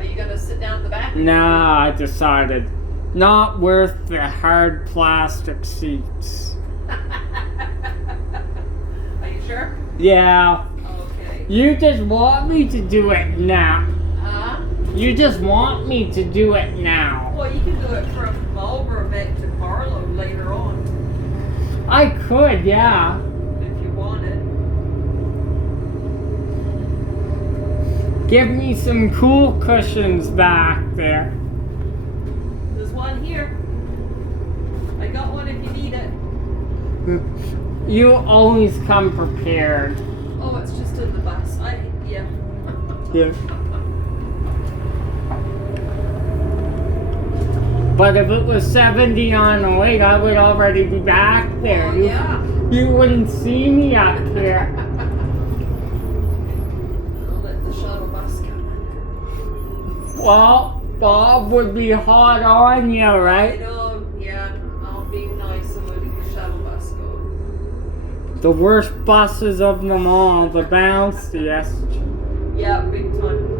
Are you gonna sit down at the back? Nah, I decided. Not worth the hard plastic seats. Are you sure? Yeah. Okay. You just want me to do it now. Huh? You just want me to do it now. Well, you can do it from Marlborough back to Barlow later on. I could, yeah. If you wanted. Give me some cool cushions back there. There's one here. I got one if you need it. You always come prepared. Oh, it's just in the bus. Yeah. Yeah. But if it was 70 on the way, I would already be back there. Oh, yeah. You wouldn't see me up here. I'll let the shuttle bus come in. Well, Bob would be hot on you, I right? know, yeah. I'll be nice and letting the shuttle bus go. The worst buses of them all, the bounciest. Yeah, big time.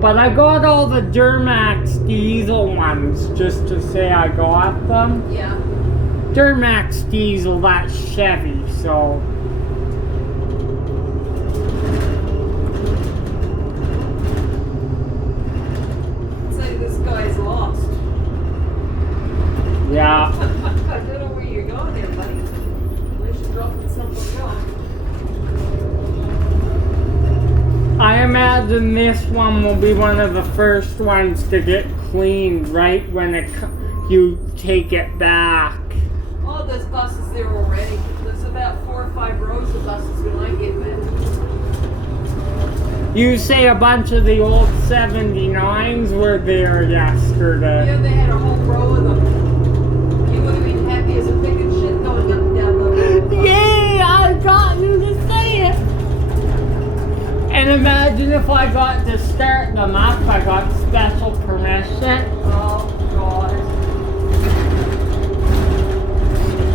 But I got all the Duramax diesel ones just to say I got them. Yeah. Duramax diesel, that's Chevy, so. It's like this guy's lost. Yeah. I don't know where you're going there, buddy. Unless you're dropping something wrong. I imagine this one will be one of the first ones to get cleaned right when you take it back. Oh, there's buses there already. There's about 4 or 5 rows of buses when I get there. You say a bunch of the old 79s were there yesterday. Yeah, they had a whole row of them. You would have been happy as a pig and shit going up and down the road. Yay! I got you to say it! And imagine if I got to start them up, I got special permission. Oh, God.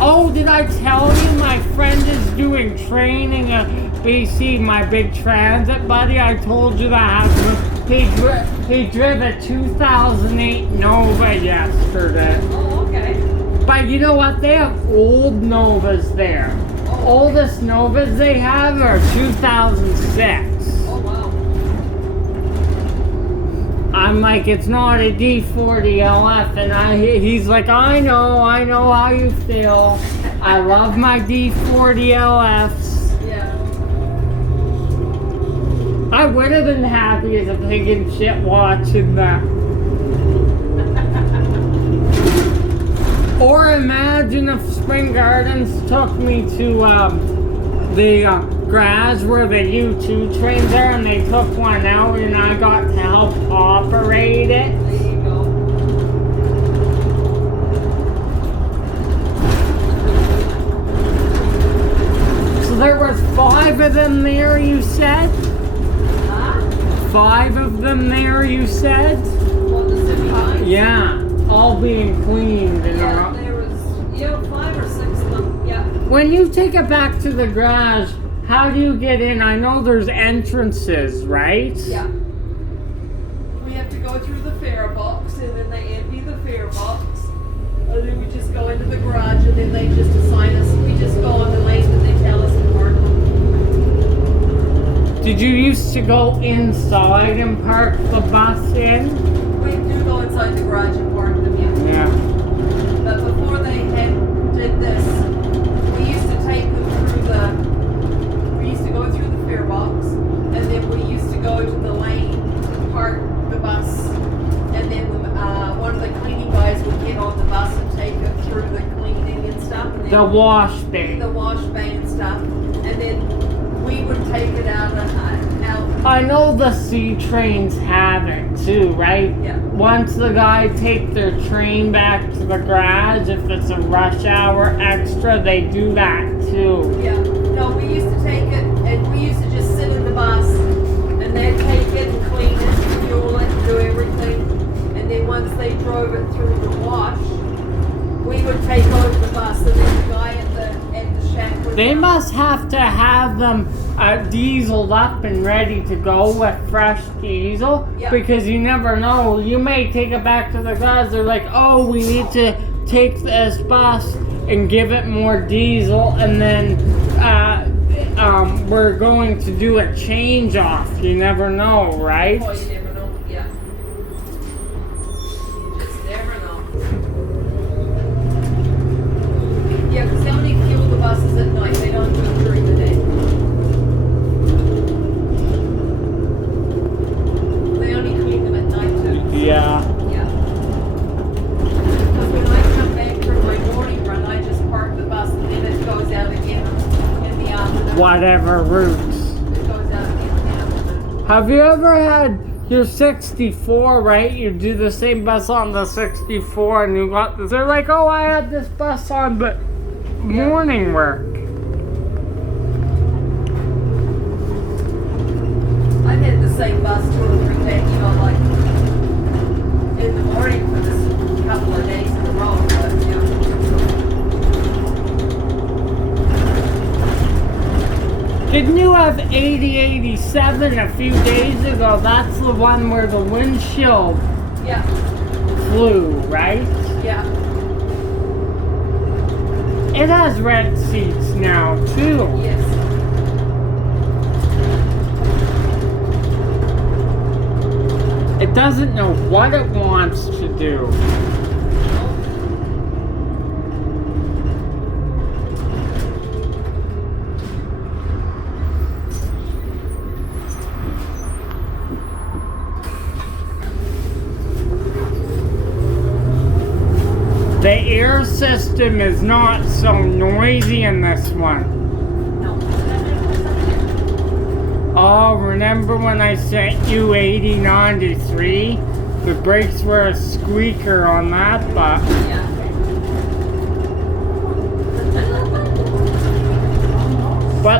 Oh, did I tell you my friend is doing training at BC, my big transit buddy? I told you that. He drove a 2008 Nova yesterday. Oh, okay. But you know what? They have old Novas there. Oh, Oldest Novas they have are 2006. Oh, wow. I'm like, it's not a D40LF, and he's like, I know how you feel. I love my D40LFs. Yeah. I would have been happy as a pig and shit watching that. Or imagine if Spring Gardens took me to the garage where the U2 trains are, and they took one out and I got to help operate it. There you go. So there was 5 of them there, you said? Huh? 5 of them there, you said? What, the 79? Yeah, all being cleaned and Yeah, all. there was, 5 or 6 of them. Yeah. When you take it back to the garage, how do you get in? I know there's entrances, right? Yeah. We have to go through the fare box, and then they empty the fare box. And then we just go into the garage, and then they just assign us. We just go on the lane that they tell us to park on. Did you used to go inside and park the bus in? We do go inside the garage and park them, yeah. Yeah. But before they did this, we used to take them we used to go through the fare box, and then we used to go to the lane to park the bus, and then one of the cleaning guys would get on the bus and take it through the cleaning and stuff. And then The wash bay. the wash bay and stuff, and then we would take it out. I know the C trains have it too, right? Yeah. Once the guy take their train back to the garage, if it's a rush hour extra, they do that too. Yeah. No, we used to take it, and we used to just sit in the bus, and they'd take it and clean it, and fuel it, and do everything. And then once they drove it through the wash, we would take over the bus, and then the guy at the shack would. They must have to have them dieseled up and ready to go with fresh diesel. Yeah. Because you never know. You may take it back to the guys. They're like, oh, we need to take this bus and give it more diesel, and then we're going to do a change off. You never know, right? Oh, you never know. Yeah. You just never know. Yeah, because they only fuel the buses at night. They don't do it during the day. They only clean them at night too. Yeah. Yeah. Because when I come back from my morning run, I just park the bus and then it goes out again in the afternoon. Whatever routes. It goes out again in the afternoon. Have you ever had your 64, right? You do the same bus on the 64 and you got this. They're like, oh, I had this bus on, but morning work. I've had the same bus 2 or 3 days, you know, like in the morning for this couple of days in a row, but yeah. Didn't you have 8087 a few days ago? That's the one where the windshield Yeah, flew, right? yeah. It has red seats now, too. Yes. It doesn't know what it wants to do. The air system is not so noisy in this one. No. Oh, remember when I sent you 8093? The brakes were a squeaker on that, but Yeah.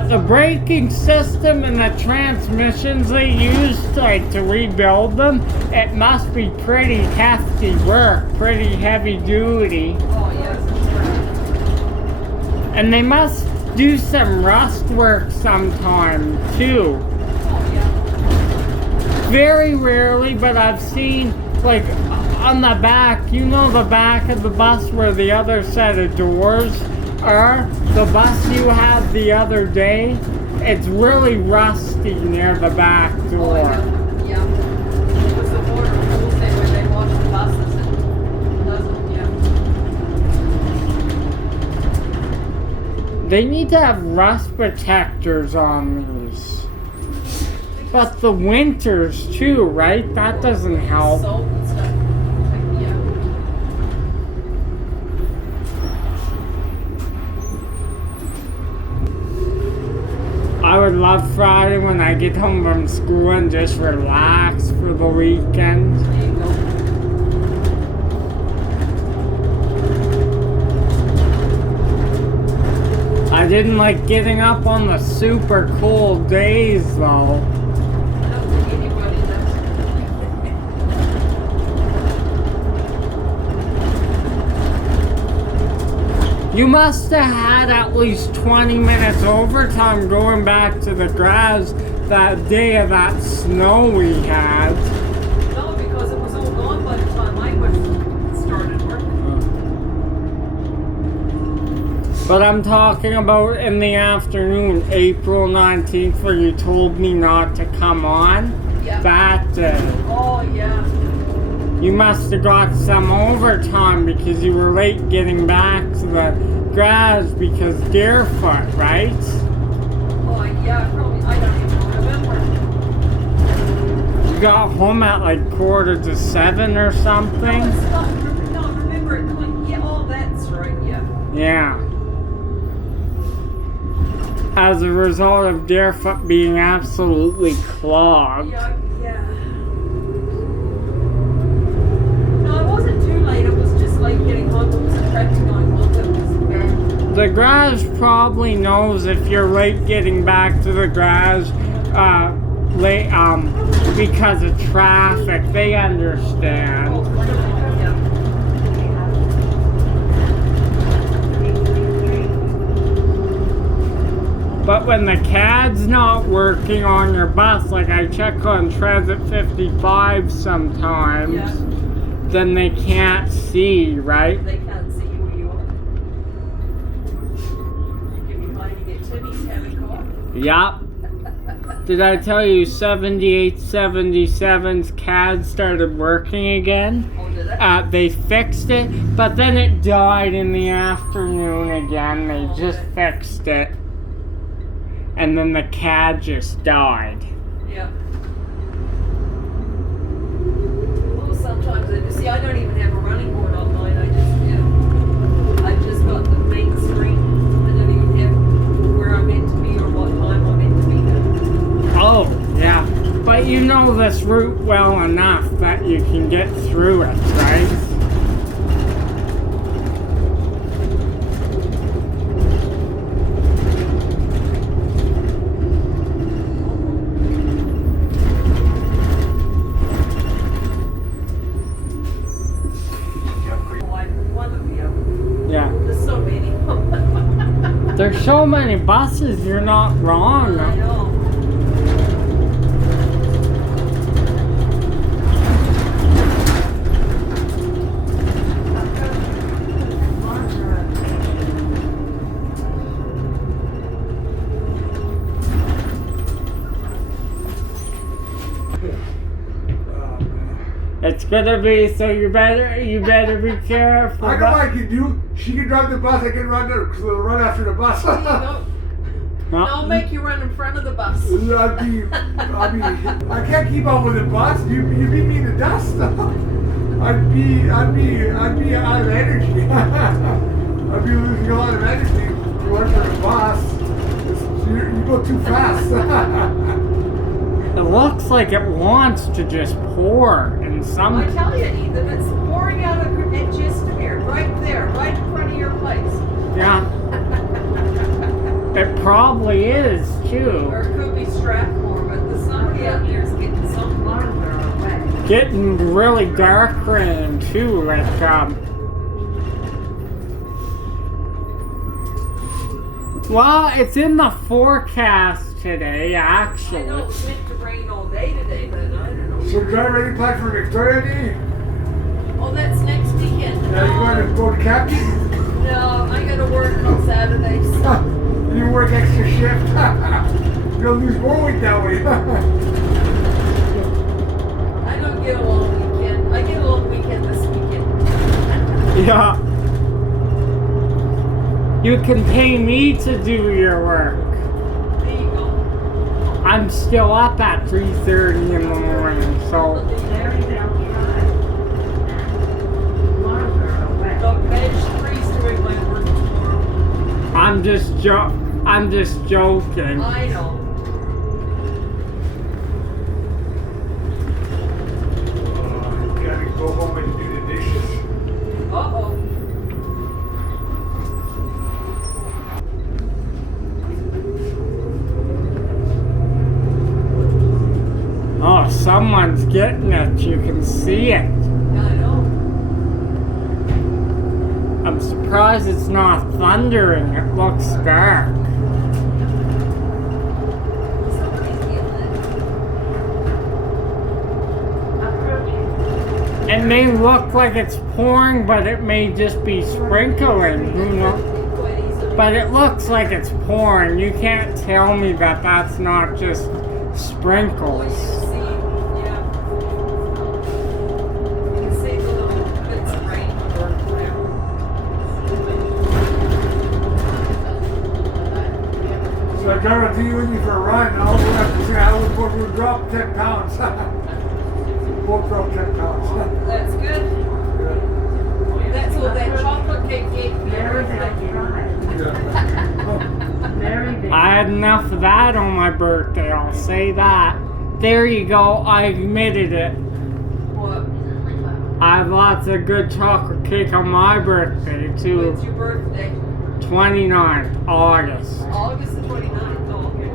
the braking system and the transmissions they used to rebuild them, it must be pretty hefty work, pretty heavy duty. Oh, yes. And they must do some rust work sometime too. Oh, yeah. Very rarely, but I've seen, like, on the back, you know the back of the bus where the other set of doors are? The bus you had the other day, it's really rusty near the back Oh, door. yeah. Yeah. It was the water pools there where they wash the buses and doesn't, yeah. They need to have rust protectors on these. But the winters too, right? That doesn't help. Salt and stuff. Yeah. I would love Friday when I get home from school and just relax for the weekend. There you go. I didn't like getting up on the super cold days though. I don't think anybody does. You must have had at least 20 minutes overtime going back to the garage that day of that snow we had. No, because it was all gone by the time I started working. But I'm talking about in the afternoon, April 19th, where you told me not to come on. Yeah. That day. Oh, yeah. You must have got some overtime because you were late getting back to the garage because Deerfoot, right? Oh, yeah, probably. I don't even remember. You got home at like 6:45 or something? No, it's not. No, remember it. Yeah, oh, that's right, yeah. Yeah. As a result of Deerfoot being absolutely clogged. Yeah, yeah. No, it wasn't too late. It was just late getting home. It was a traffic going home. It was bad. The garage probably knows if you're late getting back to the garage, because of traffic. They understand. Oh, yeah. But when the CAD's not working on your bus, like I check on Transit 55 sometimes, Yeah. then they can't see, right? They can't see where you are. You can be trying to get Timmy's having coffee. Yup. Did I tell you 7877's CAD started working again? Oh, did it? They fixed it, but then it died in the afternoon again. They just fixed it. And then the CAD just died. Yeah. Well, sometimes see, I don't even have a running board on mine. I just got the main screen. I don't even have where I'm meant to be or what time I'm meant to be there. Oh, yeah. But you know this route well enough that you can get through it, right? Yeah. There's so many. There's so many buses, you're not wrong. I know. It's gonna be, so you better be careful. I know I can do. She can drive the bus. I can run after the bus. There you go. I'll make you run in front of the bus. I can't keep up with the bus. You beat me to dust. I'd be out of energy. I'd be losing a lot of energy to run for the bus. You go too fast. It looks like it wants to just pour in some. I tell you, Ethan, it's pouring out of it just here, right there, right in front of your place. Yeah. It probably is too. Or it could be Strathmore, but there's somebody out there is getting some farther away. Getting really dark rain too, like well, it's in the forecast today, actually. I know it's meant to rain all day today, but I don't know. So drive ready plan for Victoria Day? Oh, that's next weekend. Now you want to go to Cappy? No, I gotta work on Saturdays. You work extra shift. You'll lose more weight that way. I don't get a long weekend. I get a long weekend this weekend. Yeah. You can pay me to do your work. There you go. I'm still up at 3:30 in the morning, so. Look, Edge 3's doing my work tomorrow. I'm just joking. I know. You gotta go home and do the dishes. Uh-oh. Oh, someone's getting it. You can see it. Yeah, I know. I'm surprised it's not thundering. It looks dark. Somebody's getting it. It may look like it's pouring, but it may just be sprinkling. Who knows? Quite easily. But it looks like it's pouring. You can't tell me that that's not just sprinkles. You can see the little bits of rain or whatever. So I drive up to you and you for a ride, and all we'll have to say, I will both will drop 10 pounds. Both drop 10 pounds. That's good. That's what that chocolate cake gave me. I had enough of that on my birthday, I'll say that. There you go, I admitted it. What? I have lots of good chocolate cake on my birthday too. When's your birthday? 29th August. August the 29th. Oh, okay.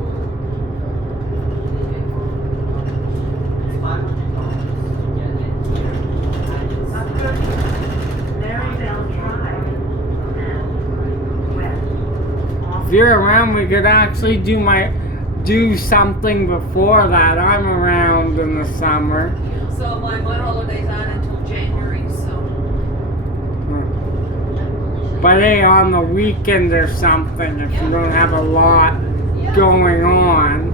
you're around, we could actually do something before that. I'm around in the summer. So my holidays aren't until January, so. But hey, on the weekend or something, if you don't have a lot going on.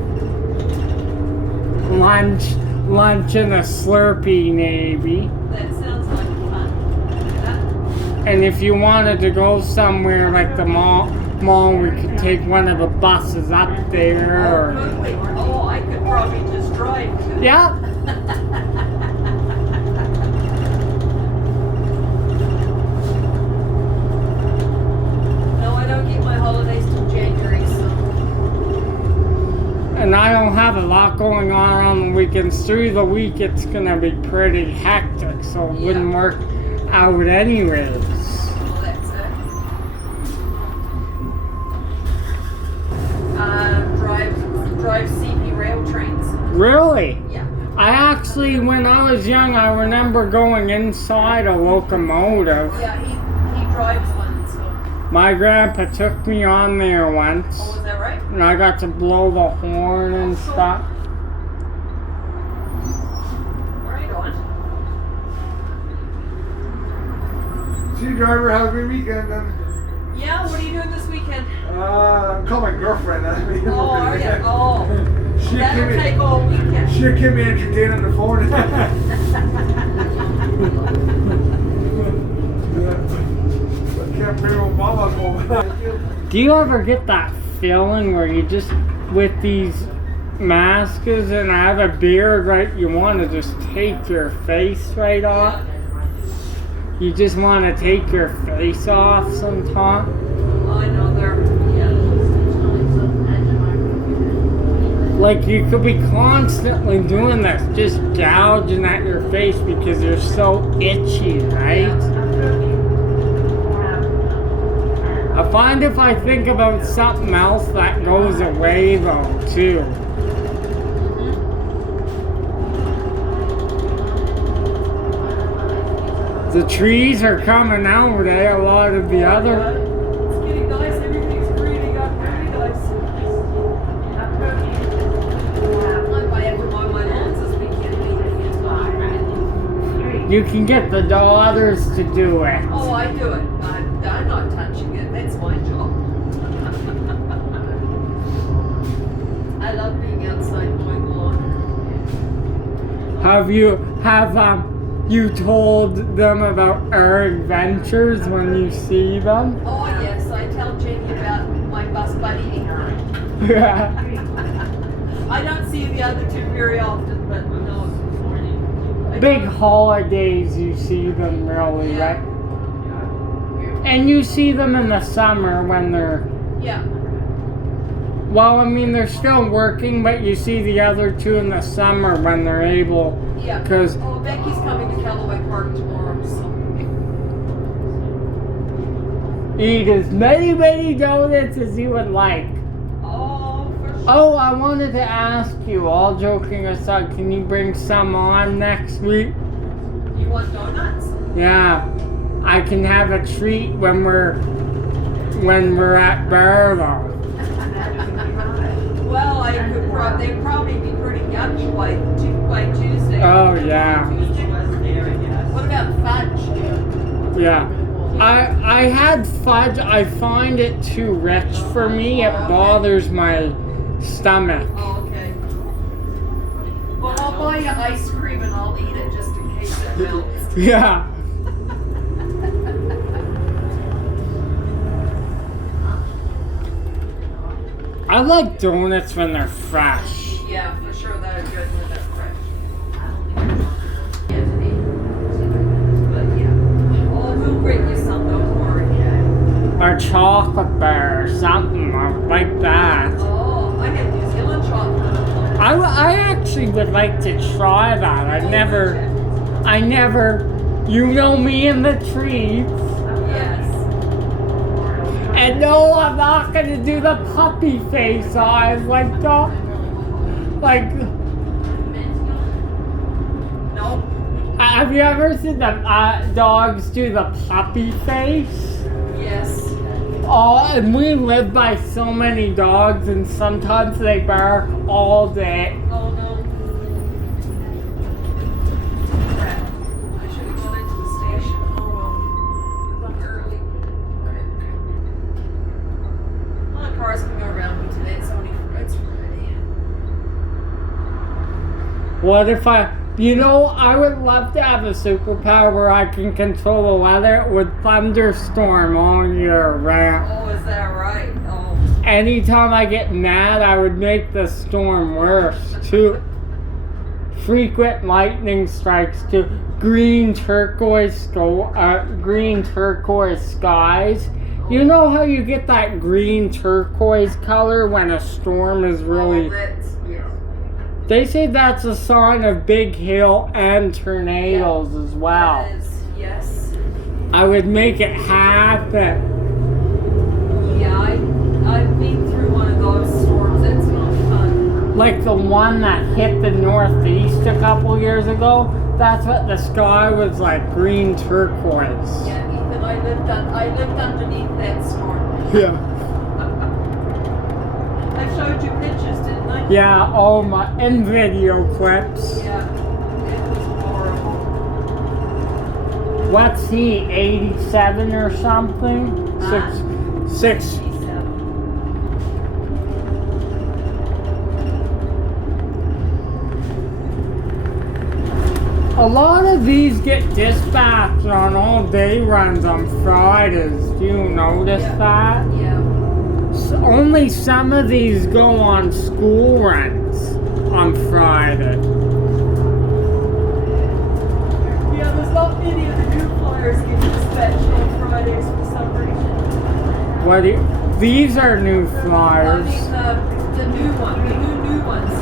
Lunch and a Slurpee maybe. That sounds like fun. And if you wanted to go somewhere like the mall, we could take one of the buses up there. Oh, could we? Oh, I could probably just drive too. Yeah. No, I don't get my holidays till January, so. And I don't have a lot going on the weekends. Through the week, it's gonna be pretty hectic, so it wouldn't work out anyways. Well, that's it. Drive CP rail trains. Really? Yeah. I actually, when I was young, I remember going inside a locomotive. Yeah, he drives one, so. My grandpa took me on there once. Oh, is that right? And I got to blow the horn and stuff. Right on. See you, driver. Have a great weekend then. Yeah, what are you doing this weekend? Call my girlfriend. Oh, are you? Oh. She That'll kept take me, all weekend. she'll keep me entertained on the phone. I can't pay with mama's home. Do you ever get that feeling where you just, with these masks and I have a beard, right, you want to just take your face right off? You just want to take your face off sometimes? I know they're, Like you could be constantly doing this, just gouging at your face because you're so itchy, right? I find if I think about something else that goes away though, too. The trees are coming out, eh? A lot of the other. It's getting nice, everything's greening up really nice. If I ever mow my lawns this weekend, You can get the daughters to do it. oh, I do it. I'm not touching it, that's my job. I love being outside mowing the lawn. Have you told them about our adventures when you see them? Oh yes, I tell Jenny about my bus buddy. Yeah. I don't see the other two very often, but no. Big holidays you see them really, Yeah. right? And you see them in the summer when they're, Yeah. well, I mean, they're still working, but you see the other two in the summer when they're able, Yeah. because Oh, Becky's coming to Callaway Park tomorrow, so. eat as many donuts as you would like. Oh, for sure. Oh, I wanted to ask you, all joking aside, can you bring some on next week? You want donuts? Yeah, I can have a treat when we're at Maryvale. Well, I could they'd probably be pretty yucky by Tuesday. Oh yeah, What about fudge? yeah. I had fudge. I find it too rich for me. It bothers my stomach. Oh, okay. Well, I'll buy you ice cream and I'll eat it just in case it melts. Yeah. I like donuts when they're fresh. Yeah, for sure, that is good when they're fresh. But yeah. Oh, we'll bring you some, don't worry. Or chocolate bar or something like that. Oh, I get New Zealand chocolate. I actually would like to try that. I never, you know me and the treats. Yes. And no, I'm not gonna do the puppy face eyes like dog. Like, No. have you ever seen the dogs do the puppy face? Yes. And we live by so many dogs, and sometimes they bark all day. Oh no. Crap. I should have gone into the station. Oh well. It's early. A lot of cars can go around me today. It's only it's Friday. What if I would love to have a superpower where I can control the weather. It would thunderstorm all year round. Oh, is that right? Oh. Anytime I get mad, I would make the storm worse, too. Frequent lightning strikes, too. Green turquoise skies. You know how you get that green turquoise color when a storm is really... Oh, that's, yeah. They say that's a sign of big hail and tornadoes as well. That is, yes. I would make it happen. Yeah, I've been through one of those storms. It's not fun. Like the one that hit the Northeast a couple years ago. That's what the sky was like, green turquoise. Yeah, Ethan, I lived underneath that storm. Yeah. I showed you pictures, didn't I? Yeah, oh my, and video clips. Yeah, it was horrible. What's he, 87 or something? Six. 87. A lot of these get dispatched on all day runs on Fridays. Do you notice that? Yeah. Only some of these go on school runs on Friday. Yeah, there's not many of the new flyers get dispatched on Fridays for some reason. These are new I flyers. mean, the new ones.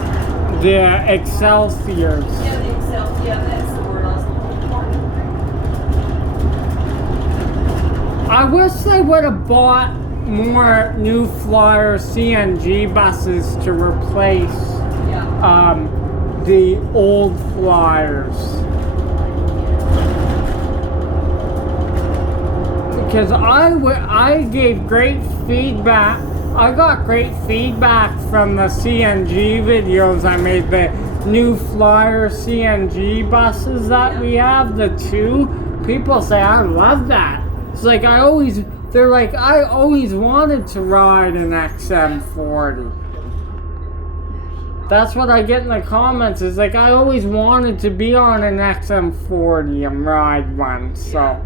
The Excelsiors. Yeah, the Excel. Yeah, that's the word I was looking for. I wish they would have bought more new Flyer CNG buses to replace Yeah. the old Flyers. Because I gave great feedback. I got great feedback from the CNG videos I made. The new Flyer CNG buses that we have, the two. People say, I love that. It's like I always wanted to ride an XM40. That's what I get in the comments. It's like I always wanted to be on an XM40 and ride one, so.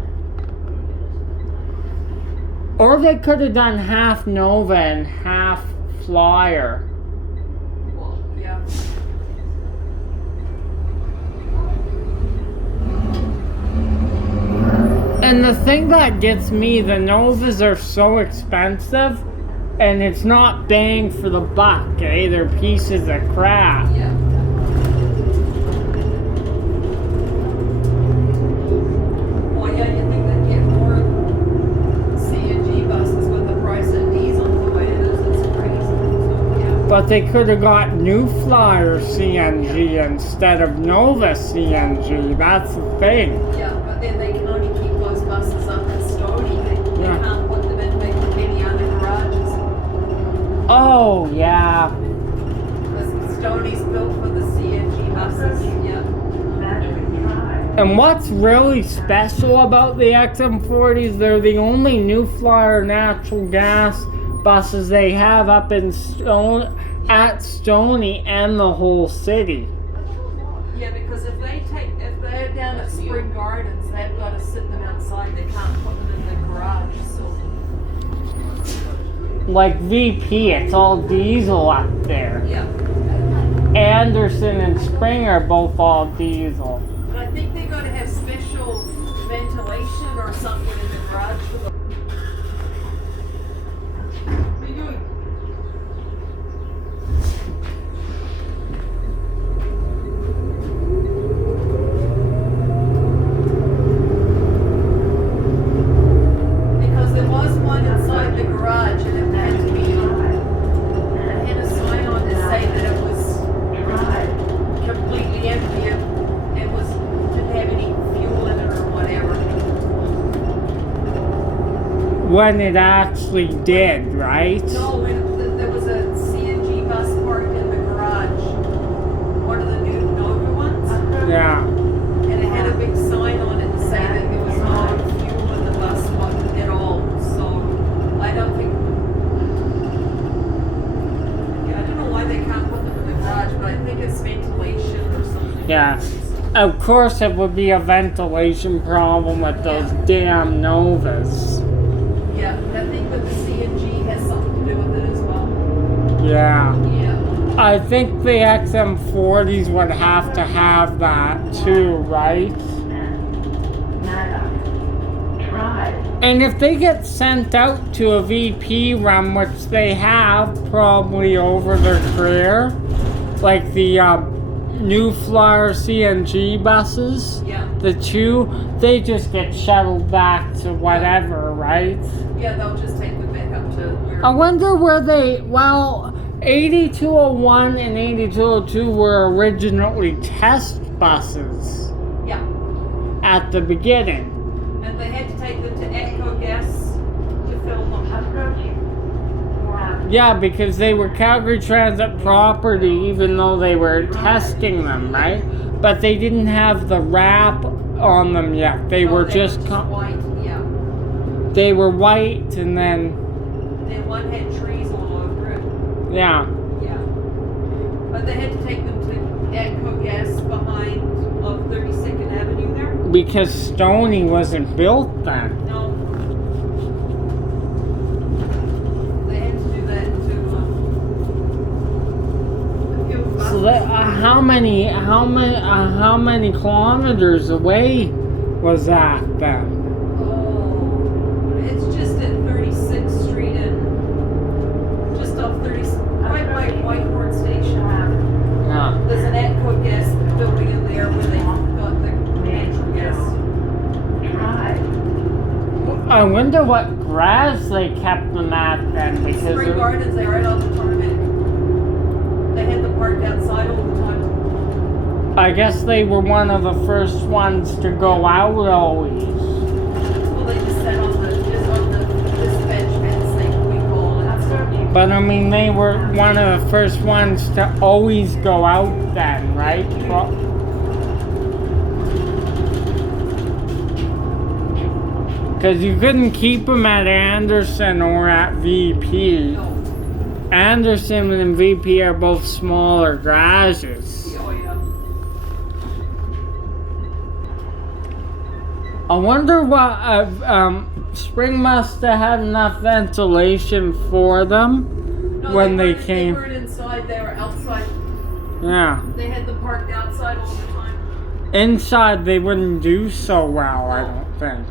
Or they could have done half Nova and half Flyer. Well, yeah. And the thing that gets me, the Novas are so expensive, and it's not bang for the buck, eh? They're pieces of crap. Yeah. Well, yeah, you think they'd get more CNG buses with the price of diesel the way it is. It's crazy. So, yeah. But they could have got new Flyer CNG instead of Nova CNG. That's the thing. Yeah, but then they can only keep those buses up in Stony. They Yeah. can't put them in many other garages. Oh, yeah. Because Stony's built for the CNG buses. Yeah. And what's really special about the XM40s, they're the only new Flyer natural gas buses they have up in Stony and the whole city. Yeah, because if they're down at Spring Gardens, they've got to sit them outside. They can't put them in the garage. So Like VP, it's all diesel up there. yeah. Anderson and Spring are both all diesel. But I think they're going to have special ventilation or something in the garage for the. What are you doing? Because there was one inside the garage and it had to be. It had a sign on to say that it was completely empty. It was didn't have any fuel in it or whatever. when it actually did, right? No, there was a CNG bus parked in the garage. One of the new Nova ones. Yeah. And it had a big sign on it to say that there was no fuel in the bus at all. So I don't think. Yeah, I don't know why they can't put them in the garage, but I think it's ventilation or something. Yeah. Of course, it would be a ventilation problem with those damn Novas. Yeah, I think that the CNG has something to do with it as well. Yeah. Yeah. I think the XM40s would have to have that too, right? And if they get sent out to a VP run, which they have probably over their career, like the new Flyer CNG buses, Yeah. the two, they just get shuttled back to whatever, right? Yeah, they'll just take them back up to where. I wonder where they, well, 8201 and 8202 were originally test buses Yeah. at the beginning. And they had to take them to Echo Gas to fill them. Yeah, because they were Calgary Transit property, even though they were testing them, right? But they didn't have the wrap on them yet. They were just white, yeah. they were white, and then Then one had trees all over it. yeah, Yeah. But they had to take them to Echo Gas behind of 32nd Avenue there. because Stony wasn't built then. No. They had to do that to fuel So buses. that, how many kilometers away was that then? Oh, it's just at 36th Street and just off 30, right by Whitehorn Station. Yeah. There's an Echo Gas building in there where they got the natural gas. I wonder what grass they kept them at then, because Spring they're- Gardens, they right off the tarmac. They had them parked outside all the time. I guess they were one of the first ones to go out always. Well, they just sat on the dispatch fence thing we call it. But I mean, they were one of the first ones to always go out then, right? Because you couldn't keep them at Anderson or at VP. No. Anderson and VP are both smaller garages. Oh, yeah. I wonder what Spring must have had enough ventilation for them No, when they weren't- came. They weren't inside, they were outside. Yeah. They had them parked outside all the time. Inside, they wouldn't do so well, I don't think.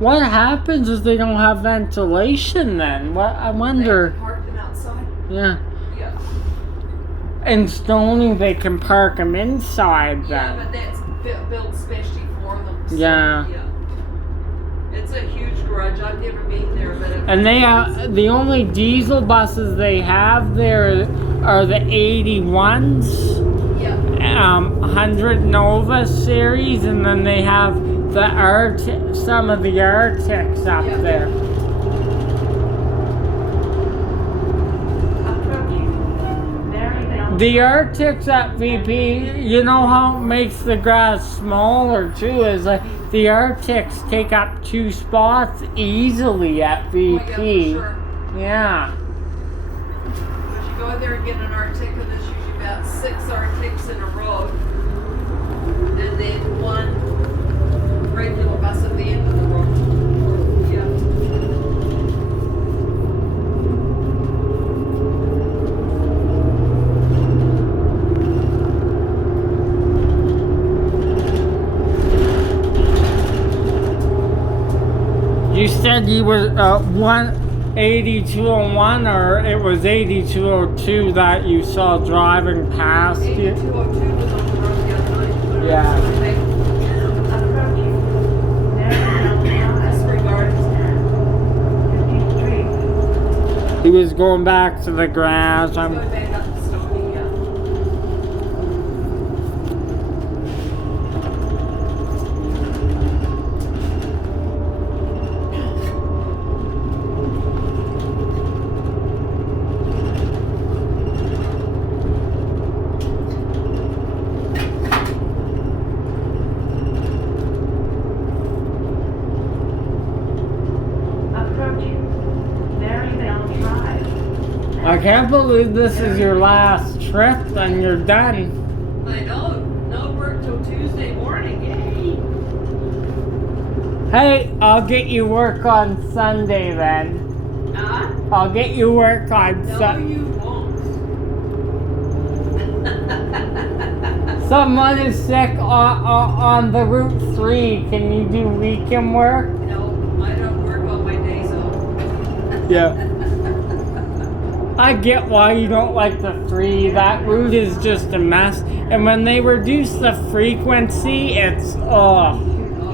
What happens if they don't have ventilation then? What I They wonder. had to park them outside. Yeah. Yeah. In Stony, they can park them inside Yeah, then. but that's built specially for them. So, Yeah. It's a huge garage. I've never been there, but And they the only diesel buses they have there are the 81s. yeah. 100 Nova series, and then they have the some of the Arctics up Yeah. there. The Arctics at VP, you know how it makes the grass smaller too, is like the Arctics take up 2 spots easily at Oh, yeah, for VP. sure. Yeah. If you go in there and get an Arctic, and there's usually about 6 Arctics in a row, and then one regular bus at the end of the road. Yeah. You said you were 8201, or it was 8202 that you saw driving past you? 8202 was on the road the other night. Yeah. Spring Gardens. He was going back to the garage. Going back up to Stony, yeah. I can't believe this is your last trip and you're done. I know. No work till Tuesday morning. Yay! Hey, I'll get you work on Sunday then. Huh? I'll get you work on No, Sunday. you won't. Someone is sick on the Route 3. Can you do weekend work? No, I don't work on my days off. Yeah. I get why you don't like the 3. That route is just a mess. And when they reduce the frequency, it's Oh,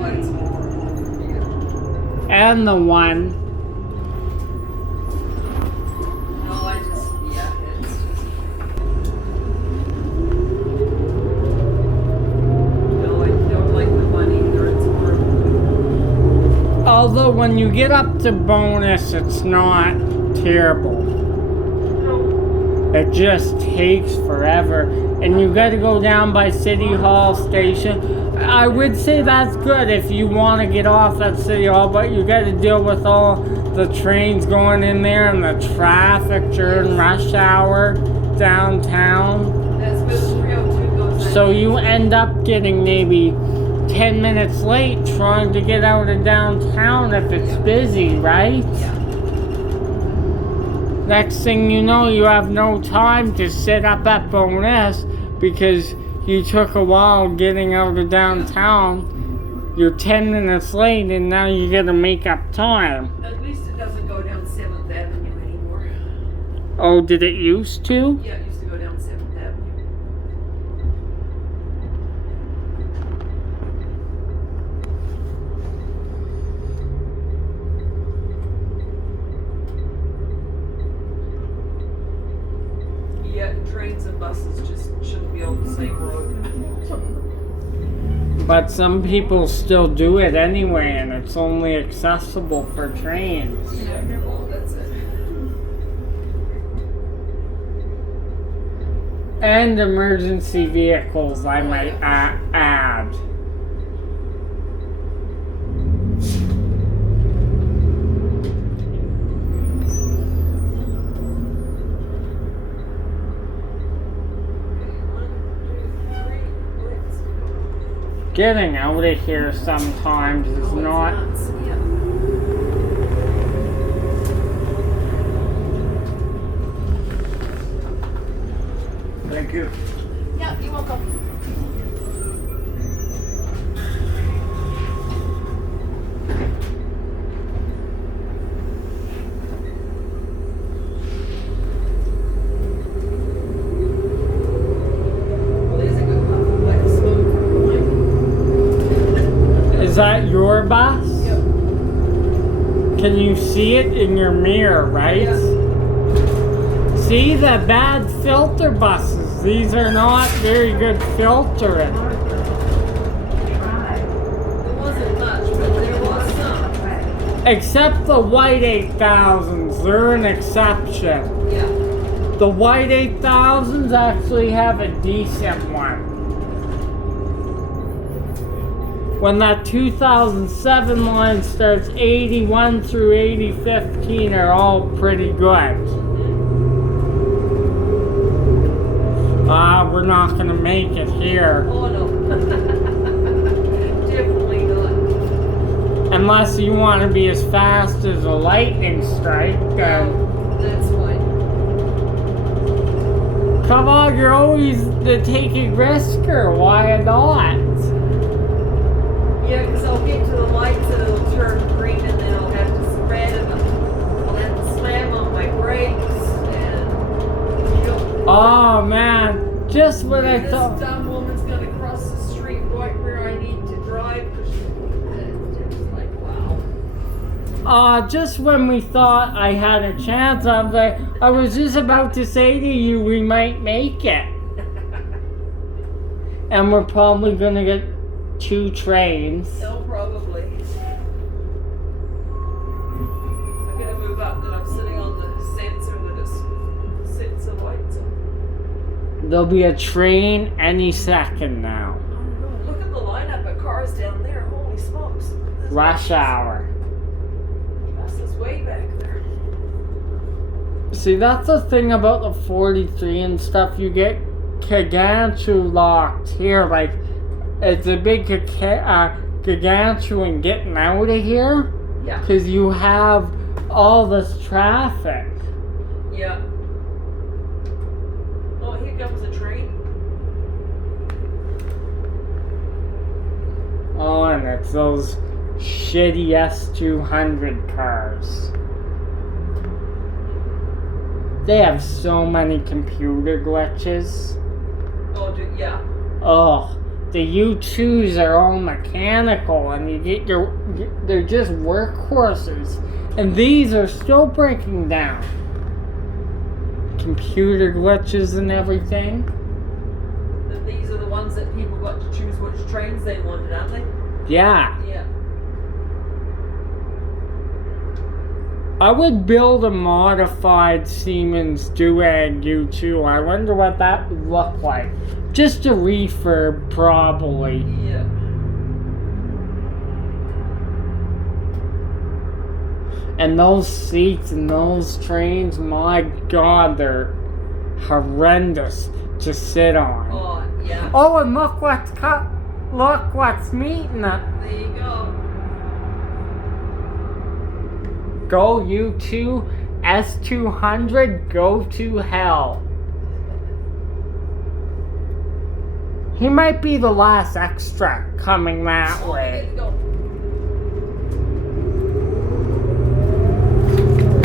it's horrible. And the 1. No, it's just. No, I don't like the money either. It's horrible. Although when you get up to bonus, it's not terrible. It just takes forever. And you gotta go down by City Hall Station. I would say that's good if you want to get off at City Hall, but you gotta deal with all the trains going in there and the traffic during rush hour downtown. That's where the 302 goes. So you end up getting maybe 10 minutes late trying to get out of downtown if it's busy, right? Yeah. Next thing you know, you have no time to sit up at bonus because you took a while getting out of downtown. You're 10 minutes late and now you gotta make up time. At least it doesn't go down 7th Avenue anymore. Oh, did it used to? Yeah, it used to go down 7th Avenue. Yeah, trains and buses just shouldn't be on the same road. But some people still do it anyway and it's only accessible for trains. Yeah, well, that's it. And emergency vehicles, I might add. Getting out of here sometimes is not. Thank you. Yeah, you're welcome. Well, there's a good puff of black smoke from Is that your bus? Yep. Can you see it in your mirror, right? Yeah. See the bad filter buses. These are not very good filtering. There wasn't much, but there was some. Except the white 8000s. They're an exception. Yeah. The white 8000s actually have a decent one. When that 2007 line starts, 81 through 8015 are all pretty good. We're not gonna make it here. Oh no. Definitely not. Unless you want to be as fast as a lightning strike. That's fine. Come on, you're always the taking risker. Why not? Yeah, because I'll get to the lights and it'll turn green and then I'll have to spread and I'll have to slam on my brakes and Oh man, just when I this thought. dumb woman's gonna cross the street right where I need to drive because it's like, wow. Just when we thought I had a chance, I was just about to say to you, we might make it. And we're probably gonna get 2 trains. No, probably. I'm gonna move up that I'm sitting on the sensor that just sits the lights on. There'll be a train any second now. Look at the lineup of cars down there. Holy smokes. This Rush hour. bus is way back there. See, that's the thing about the 43 and stuff. You get Kaganchu locked here. Like, it's a big Kaganchu getting out of here. Yeah. Because you have all this traffic. Yeah. Oh, here comes a train. Oh, and it's those shitty S200 cars. They have so many computer glitches. Oh, dude, yeah. Oh, the U2s are all mechanical, and you get they're just workhorses. And these are still breaking down. Computer glitches and everything. And these are the ones that people got to choose which trains they wanted, aren't they? Yeah. Yeah. I would build a modified Siemens Duag U2. I wonder what that would look like. Just a refurb, probably. Yeah. And those seats and those trains, my God, they're horrendous to sit on. Oh, yeah. Oh, and look what's meeting it. There you go. Go U2, S200, go to hell. He might be the last extra coming that Oh, way. there you go.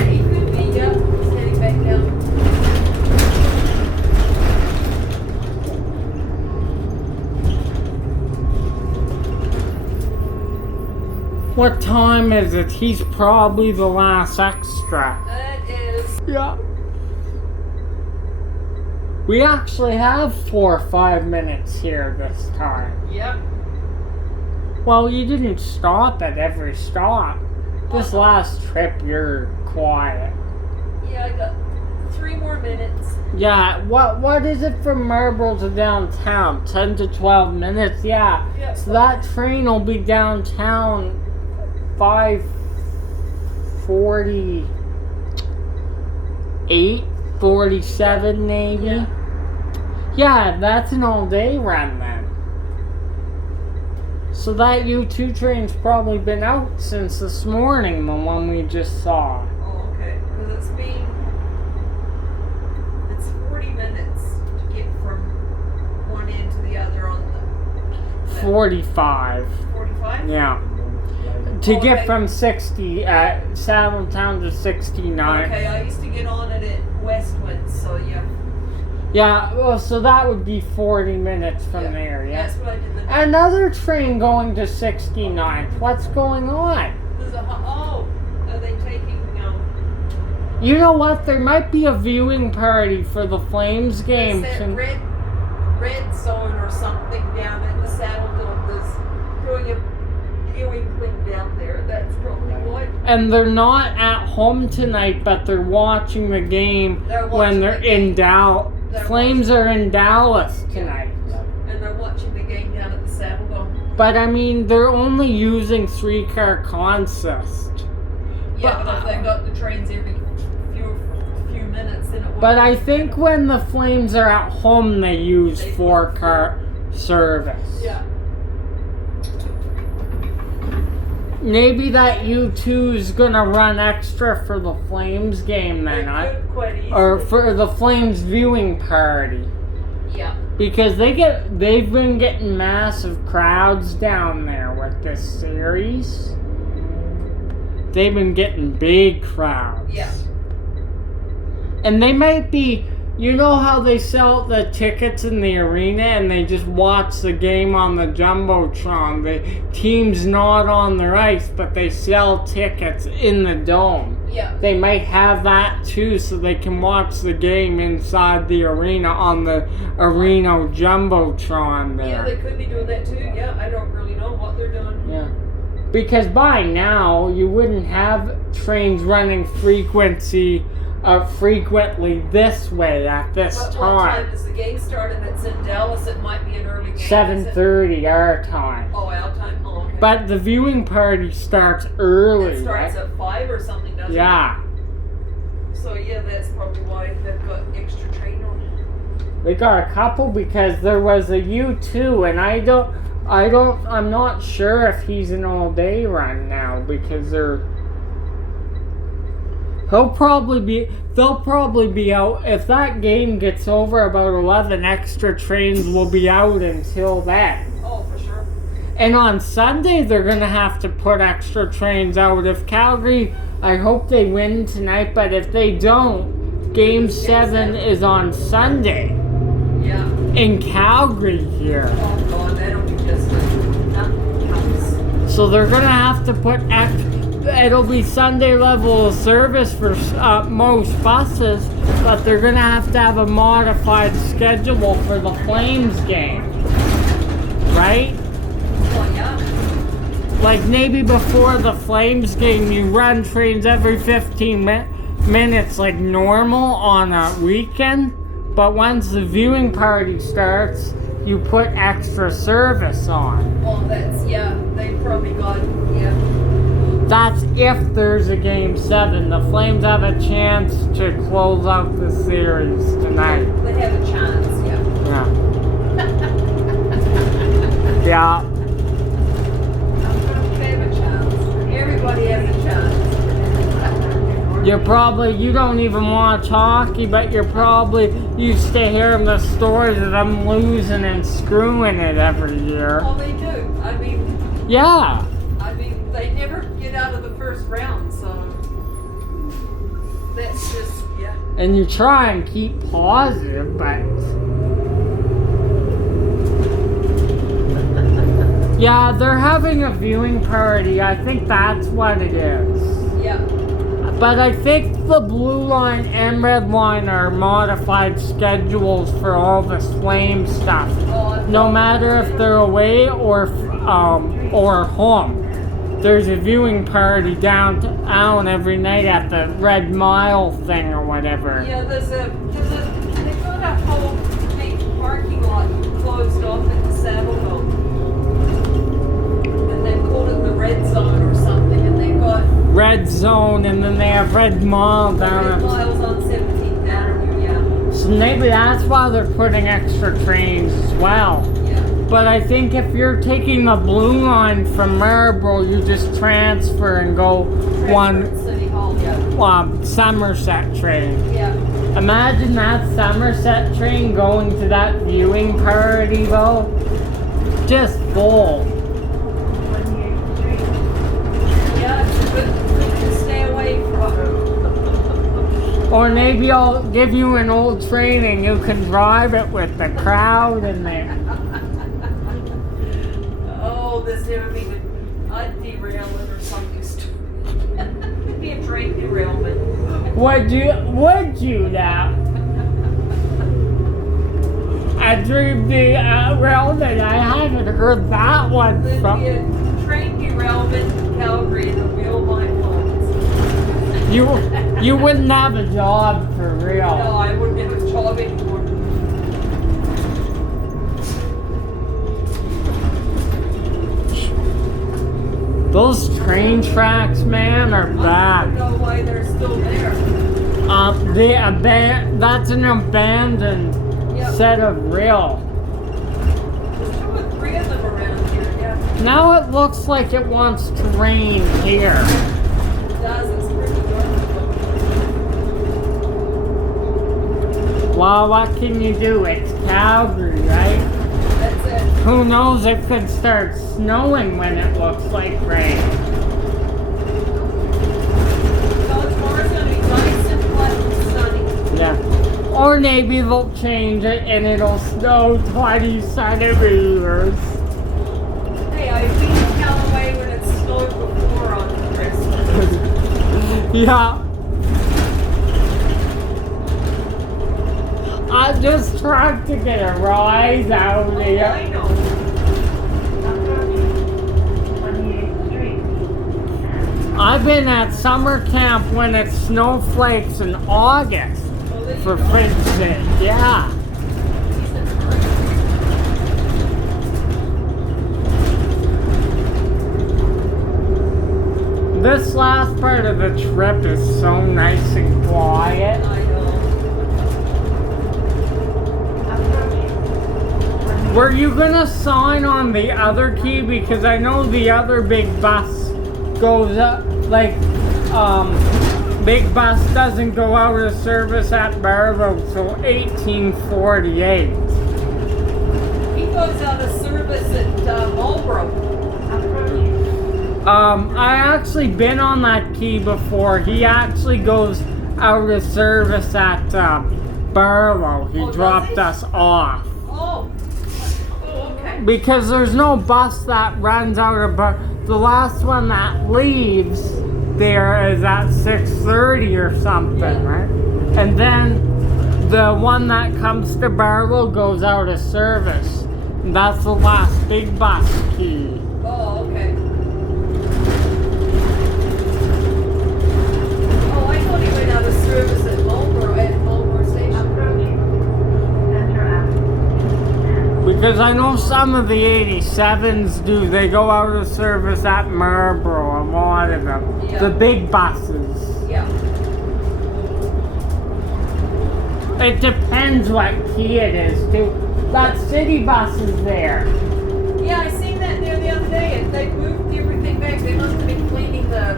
He could be, yeah. He's heading back down. What time is it? He's probably the last extra. That is. Yeah. We actually have 4 or 5 minutes here this time. Yep. Well, you didn't stop at every stop. This last trip, you're quiet. Yeah, I got 3 more minutes. Yeah, what is it from Maryvale to downtown? 10 to 12 minutes? Yeah. Yeah. So that train will be downtown 5:48, 47 maybe. Yeah. Yeah, that's an all-day run then. So that U2 train's probably been out since this morning, the one we just saw. Oh, okay. Because it's 40 minutes to get from one end to the other on the 45. 45? Yeah. To Oh, get okay. from 60 at Saddletown to 69. Okay, I used to get on it at Westwood, so yeah. Yeah, well, so that would be 40 minutes from Yeah. there, yeah. That's what I did the Another train going to 69th. What's going on? There's a, oh, are they taking, You know what? There might be a viewing party for the Flames game. It's that red zone or something down in the Saddle Dome that's doing a viewing thing down there. That's probably what. And they're not at home tonight, but they're watching the game They're when watching they're the game. in Dallas. They're Flames are in Dallas tonight. And they're watching the game down at the Saddle Dome. But I mean, they're only using 3-car consist. Yeah, but if they got the trains every few minutes, then it would. But I think when the Flames are at home, they use 4-car service. Yeah. Maybe that U2 is gonna run extra for the Flames game then, It could quite easily. or for the Flames viewing party, Yeah. because they've been getting massive crowds down there with this series. They've been getting big crowds. Yeah. And they might be, you know how they sell the tickets in the arena and they just watch the game on the Jumbotron. The team's not on their ice, but they sell tickets in the dome. Yeah. They might have that too, so they can watch the game inside the arena on the arena Jumbotron there. Yeah, they could be doing that too. Yeah, I don't really know what they're doing. Yeah. Because by now, you wouldn't have trains running frequently this way at this What time. time does the game start? If it's in Dallas, it might be an early game. 7:30 our time. Oh, our time? Oh, okay. But the viewing party starts early, it starts right? at 5 or something, doesn't it? Yeah. So yeah, that's probably why they've got extra train on. They got a couple because there was a U2, and I'm not sure if he's an all-day run now because they'll probably be out if that game gets over about 11. Extra trains will be out until then. Oh, for sure. And on Sunday they're gonna have to put extra trains out. If Calgary, I hope they win tonight, but if they don't, Game 7 is on Sunday. Yeah. In Calgary here. Oh god, that'll be just nuts. So they're gonna have to put it'll be Sunday level of service for most buses, but they're gonna have to have a modified schedule for the Flames game, right? Well, yeah. Like maybe before the Flames game, you run trains every 15 minutes like normal on a weekend. But once the viewing party starts, you put extra service on. Well, they probably got, That's if there's a Game 7. The Flames have a chance to close out the series tonight. They have a chance, yeah. Yeah. They have a chance. Everybody has a chance. You don't even watch hockey, but you're probably used to hearing the stories of them losing and screwing it every year. Oh, they do. I mean, Yeah. they never get out of the first round, so that's just, yeah. And you try and keep positive, but... Yeah, they're having a viewing party. I think that's what it is. Yeah. But I think the blue line and red line are modified schedules for all the Flame stuff. No matter if they're away or home. There's a viewing party downtown every night at the Red Mile thing or whatever. Yeah, they've got a whole big parking lot closed off at the Saddleville. And they called it the Red Zone or something, and they've got Red Zone, and then they have Red Mile down Red at... Miles on 17th Avenue, yeah. So maybe that's why they're putting extra trains as well. Yeah. But I think if you're taking the blue line from Maryvale, you just transfer and go one City Hall, yeah. Somerset train. Yeah. Imagine that Somerset train going to that viewing party though. Just full. Yeah, it's good to stay away from. Or maybe I'll give you an old train and you can drive it with the crowd in there. Oh, this never be good. I'd derail it or something stupid. It'd be a train derailment. Would you now? I dreamed the derailment. I haven't heard that one There'd from... be a train derailment in Calgary and the real my phones. You wouldn't have a job for real. No, I wouldn't have a job anymore. Those train tracks, man, are I bad. don't know why they're still there. That's an abandoned Yep. set of rail. There's 2 or 3 of them around here, yeah. Now it looks like it wants to rain here. It does, it's pretty good. Well, what can you do? It's Calgary, right? That's it. Who knows, it could start snowing when it looks like rain. So tomorrow's gonna be nice and pleasant and sunny. Yeah. Or maybe they'll change it and it'll snow 20 centimeters. Hey, I've been in Callaway when it snowed before on Christmas. Yeah. I'm just trying to get a rise out of Oh, I here. know. I've been at summer camp when it snowflakes in August. Oh, there you For go. frick's sake, yeah. This last part of the trip is so nice and quiet. I know. Were you gonna sign on the other key? Because I know the other big bus goes up, like, big bus doesn't go out of service at Maryvale till 1848. He goes out of service at Marlboro. I actually been on that key before. He actually goes out of service at Barlow. He Oh, dropped does us off. Oh. Oh, okay. Because there's no bus that runs out of the last one that leaves there is at 6:30 or something, Yeah. right? And then the one that comes to Barlow goes out of service. And that's the last big bus key. Oh, okay. Oh, I thought he went out of service at Marlboro Station. Because I know some of the 87s do. They go out of service at Marlboro, a lot of them. Yeah. The big buses. Yeah. It depends what key it is, too. That city bus is there. Yeah, I seen that there the other day, and they moved everything back. They must have been cleaning the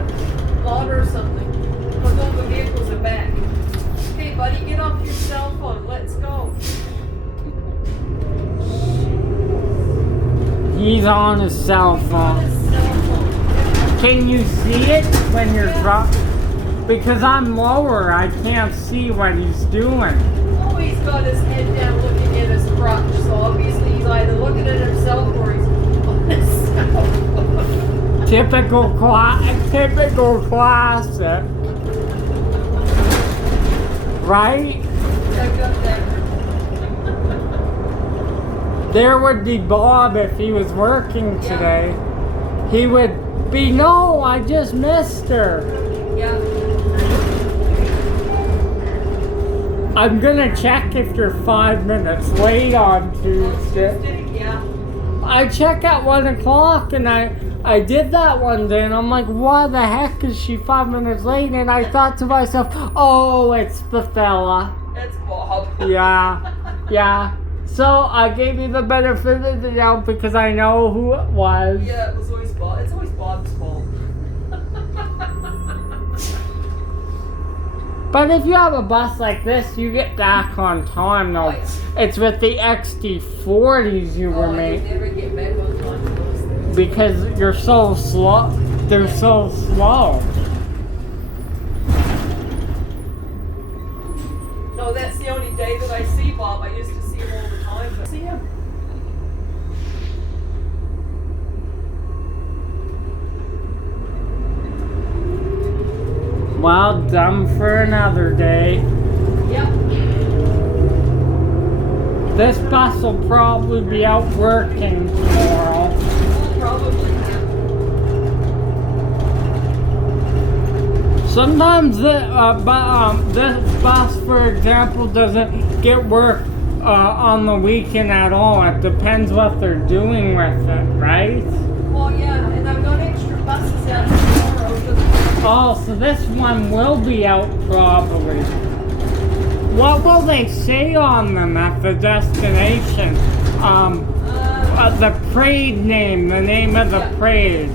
lot or something. Because all the vehicles are back. Hey, buddy, get off your cell phone. Let's go. He's on his cell On phone. his cell phone. Can you see it when you're Because I'm lower, I can't see what he's doing. Oh, he's got his head down looking at his crotch. So obviously he's either looking at himself or he's on his cell phone. Typical classic. Right? I got that. There would be Bob if he was working Yeah. today. He would be, no, I just missed her. Yeah. I'm gonna check if you're 5 minutes late on Tuesday. Yeah. I check at 1 o'clock and I did that one day and I'm like, why the heck is she 5 minutes late? And I thought to myself, oh, it's the fella. That's Bob. Yeah, yeah. So I gave you the benefit of the doubt because I know who it was. Yeah, it was always Bob. It's always Bob's fault. But if you have a bus like this, you get back on time though. Oh, yeah. It's with the XT40s you were You made. never get back on time for those things. Because you're so slow. They're so slow. No, that's the only day that I see Bob. I used to see him all the time, but see him. Well, done for another day. Yep. This bus will probably be out working tomorrow. Well, probably, yeah. Sometimes this bus, for example, doesn't get work on the weekend at all. It depends what they're doing with it, right? Well, yeah, and I've got extra buses out tomorrow. Oh, so this one will be out probably. What will they say on them at the destination? The parade name, the name of the Yeah. parade.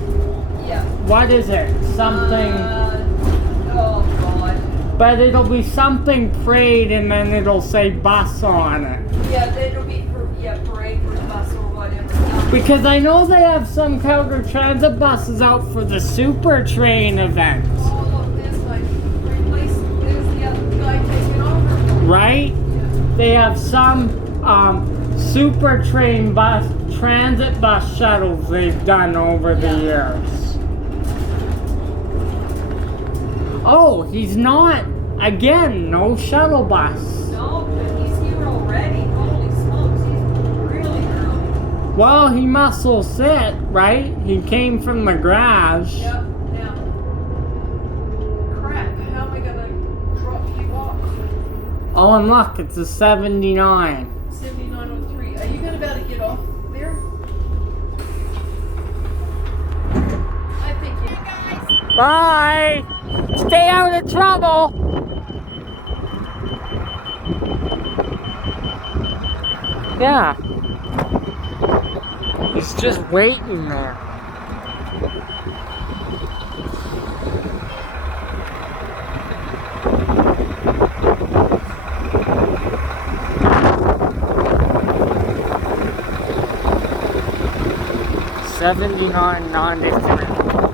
Yeah. What is it? Something. Oh, God. But it'll be something parade and then it'll say bus on it. Yeah, that'll be for, parade for the bus or whatever. Because I know they have some counter transit buses out for the super train event. Oh, look, this guy. There's the other guy taking over. Right? Yeah. They have some super train bus, transit bus shuttles they've done over the years. Oh, he's not. Again, no shuttle bus. No, but he's here already. Holy smokes, he's really early. Well, he must will sit, right? He came from the garage. Yep, now. Crap, how am I gonna drop you off? Oh, and look, it's a 79. 7903. Are you gonna be able to get off there? I think you guys. Bye. Stay out of trouble. Yeah. He's just waiting there. $79.93.